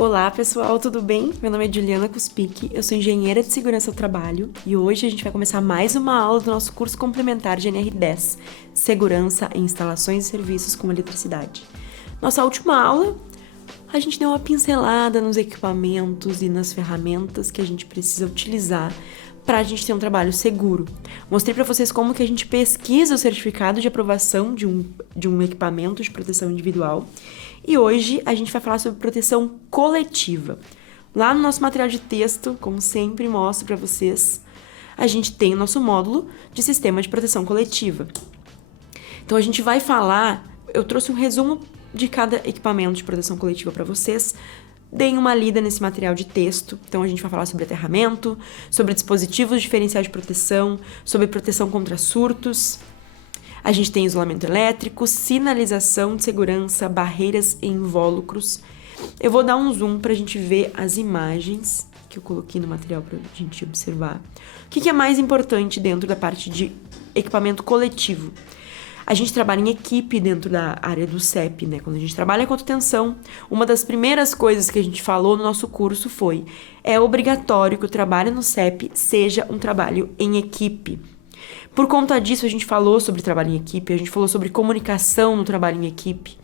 Olá pessoal, tudo bem? Meu nome é Juliana Cuspic, eu sou engenheira de segurança do trabalho e hoje a gente vai começar mais uma aula do nosso curso complementar de NR10, Segurança em Instalações e Serviços com Eletricidade. Nossa última aula, a gente deu uma pincelada nos equipamentos e nas ferramentas que a gente precisa utilizar para a gente ter um trabalho seguro. Mostrei para vocês como que a gente pesquisa o certificado de aprovação de um equipamento de proteção individual. E hoje a gente vai falar sobre proteção coletiva. Lá no nosso material de texto, como sempre mostro para vocês, a gente tem o nosso módulo de sistema de proteção coletiva. Então a gente vai falar, eu trouxe um resumo de cada equipamento de proteção coletiva para vocês. Deem uma lida nesse material de texto. Então a gente vai falar sobre aterramento, sobre dispositivos diferenciais de proteção, sobre proteção contra surtos. A gente tem isolamento elétrico, sinalização de segurança, barreiras e invólucros. Eu vou dar um zoom para a gente ver as imagens que eu coloquei no material para a gente observar. O que é mais importante dentro da parte de equipamento coletivo? A gente trabalha em equipe dentro da área do CEP, né? Quando a gente trabalha com autotensão, uma das primeiras coisas que a gente falou no nosso curso foi: é obrigatório que o trabalho no CEP seja um trabalho em equipe. Por conta disso, a gente falou sobre trabalho em equipe, a gente falou sobre comunicação no trabalho em equipe,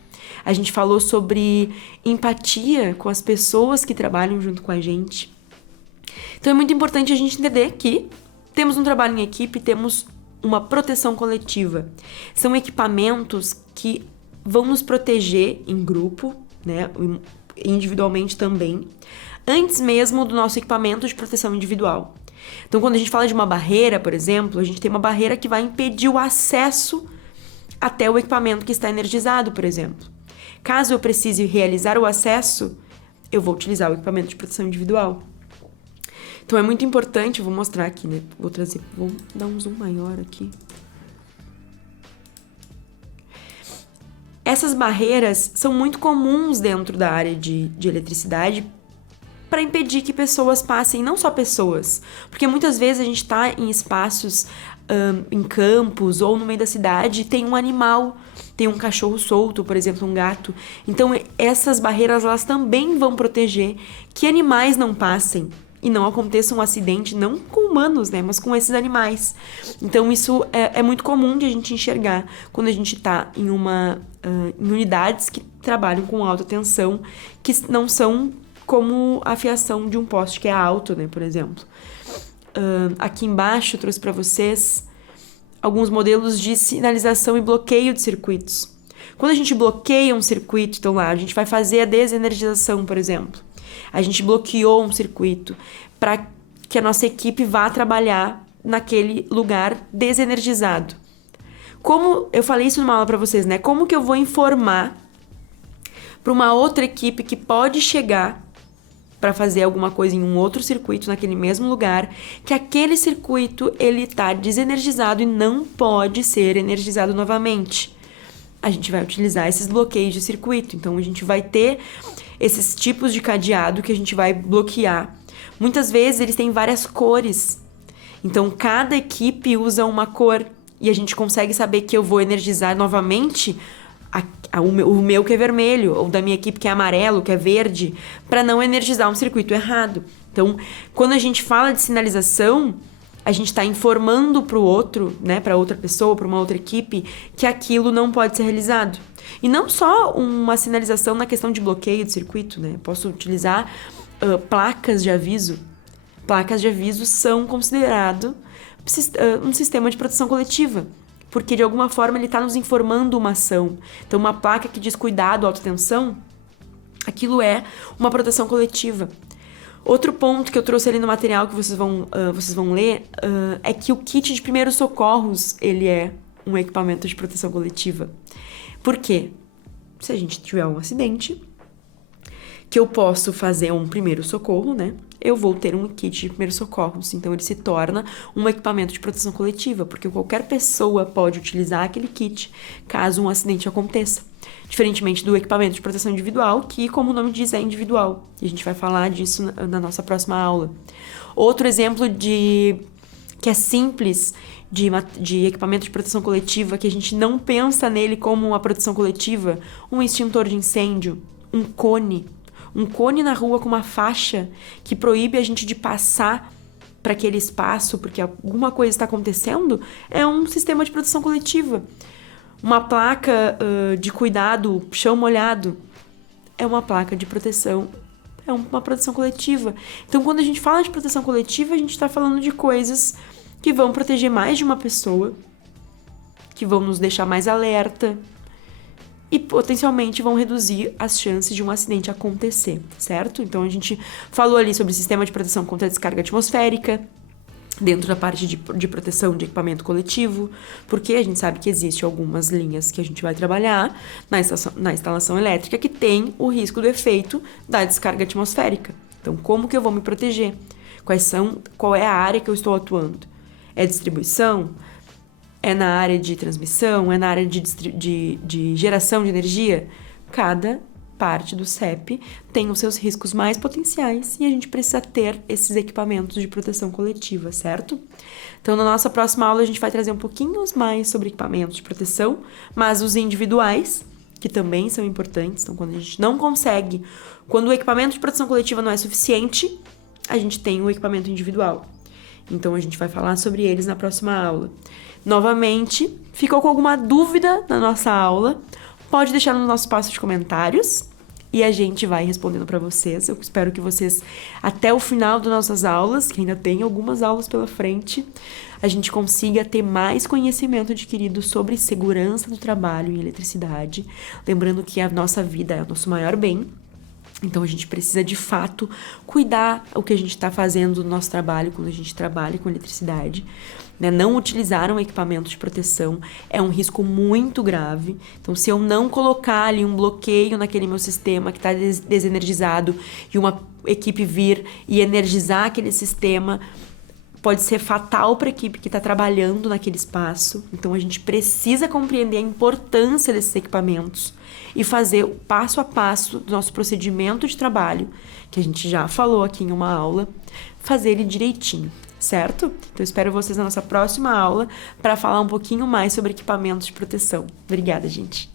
a gente falou sobre empatia com as pessoas que trabalham junto com a gente. Então é muito importante a gente entender que temos um trabalho em equipe, temos uma proteção coletiva. São equipamentos que vão nos proteger em grupo, né, individualmente também, antes mesmo do nosso equipamento de proteção individual. Então, quando a gente fala de uma barreira, por exemplo, a gente tem uma barreira que vai impedir o acesso até o equipamento que está energizado, por exemplo. Caso eu precise realizar o acesso, eu vou utilizar o equipamento de proteção individual. Então, é muito importante, eu vou mostrar aqui, né? Vou dar um zoom maior aqui. Essas barreiras são muito comuns dentro da área de eletricidade, para impedir que pessoas passem, não só pessoas, porque muitas vezes a gente está em espaços, em campos ou no meio da cidade, tem um animal, tem um cachorro solto, por exemplo, um gato. Então essas barreiras elas também vão proteger que animais não passem e não aconteça um acidente, não com humanos, né, mas com esses animais. Então isso é muito comum de a gente enxergar quando a gente está em unidades que trabalham com alta tensão, que não são como a fiação de um poste que é alto, né, por exemplo. Aqui embaixo eu trouxe para vocês alguns modelos de sinalização e bloqueio de circuitos. Quando a gente bloqueia um circuito, então lá, a gente vai fazer a desenergização, por exemplo. A gente bloqueou um circuito para que a nossa equipe vá trabalhar naquele lugar desenergizado. Como eu falei isso numa aula para vocês, né? Como que eu vou informar para uma outra equipe que pode chegar para fazer alguma coisa em um outro circuito naquele mesmo lugar, que aquele circuito ele está desenergizado e não pode ser energizado novamente? A gente vai utilizar esses bloqueios de circuito. Então a gente vai ter esses tipos de cadeado que a gente vai bloquear. Muitas vezes eles têm várias cores. Então cada equipe usa uma cor e a gente consegue saber que eu vou energizar novamente o meu que é vermelho, ou da minha equipe que é amarelo, que é verde, para não energizar um circuito errado. Então, quando a gente fala de sinalização, a gente está informando para o outro, né, para outra pessoa, para uma outra equipe, que aquilo não pode ser realizado. E não só uma sinalização na questão de bloqueio de circuito, né? Eu posso utilizar placas de aviso. Placas de aviso são considerados um sistema de proteção coletiva, porque de alguma forma ele está nos informando uma ação. Então, uma placa que diz cuidado, alta tensão, aquilo é uma proteção coletiva. Outro ponto que eu trouxe ali no material que vocês vão ler é que o kit de primeiros socorros, ele é um equipamento de proteção coletiva. Por quê? Se a gente tiver um acidente, que eu posso fazer um primeiro socorro, né? Eu vou ter um kit de primeiros socorros. Então, ele se torna um equipamento de proteção coletiva, porque qualquer pessoa pode utilizar aquele kit caso um acidente aconteça. Diferentemente do equipamento de proteção individual, que, como o nome diz, é individual. E a gente vai falar disso na nossa próxima aula. Outro exemplo que é simples de equipamento de proteção coletiva, que a gente não pensa nele como uma proteção coletiva, um extintor de incêndio, um cone. Um cone na rua com uma faixa que proíbe a gente de passar para aquele espaço porque alguma coisa está acontecendo é um sistema de proteção coletiva. Uma placa de cuidado, chão molhado, é uma placa de proteção, é uma proteção coletiva. Então, quando a gente fala de proteção coletiva, a gente está falando de coisas que vão proteger mais de uma pessoa, que vão nos deixar mais alerta e potencialmente vão reduzir as chances de um acidente acontecer, certo? Então, a gente falou ali sobre o sistema de proteção contra a descarga atmosférica, dentro da parte de proteção de equipamento coletivo, porque a gente sabe que existem algumas linhas que a gente vai trabalhar na instalação elétrica que tem o risco do efeito da descarga atmosférica. Então, como que eu vou me proteger? Qual é a área que eu estou atuando? É distribuição? É na área de transmissão? É na área de geração de energia? Cada parte do CEP tem os seus riscos mais potenciais e a gente precisa ter esses equipamentos de proteção coletiva, certo? Então, na nossa próxima aula, a gente vai trazer um pouquinho mais sobre equipamentos de proteção, mas os individuais, que também são importantes. Então, quando a gente não consegue, quando o equipamento de proteção coletiva não é suficiente, a gente tem o equipamento individual. Então, a gente vai falar sobre eles na próxima aula. Novamente, ficou com alguma dúvida na nossa aula? Pode deixar no nosso espaço de comentários e a gente vai respondendo para vocês. Eu espero que vocês, até o final das nossas aulas, que ainda tem algumas aulas pela frente, a gente consiga ter mais conhecimento adquirido sobre segurança do trabalho em eletricidade. Lembrando que a nossa vida é o nosso maior bem. Então, a gente precisa, de fato, cuidar o que a gente está fazendo no nosso trabalho quando a gente trabalha com eletricidade. Né? Não utilizar um equipamento de proteção é um risco muito grave. Então, se eu não colocar ali um bloqueio naquele meu sistema que está desenergizado e uma equipe vir e energizar aquele sistema, pode ser fatal para a equipe que está trabalhando naquele espaço. Então, a gente precisa compreender a importância desses equipamentos e fazer o passo a passo do nosso procedimento de trabalho, que a gente já falou aqui em uma aula, fazer ele direitinho, certo? Então, espero vocês na nossa próxima aula para falar um pouquinho mais sobre equipamentos de proteção. Obrigada, gente!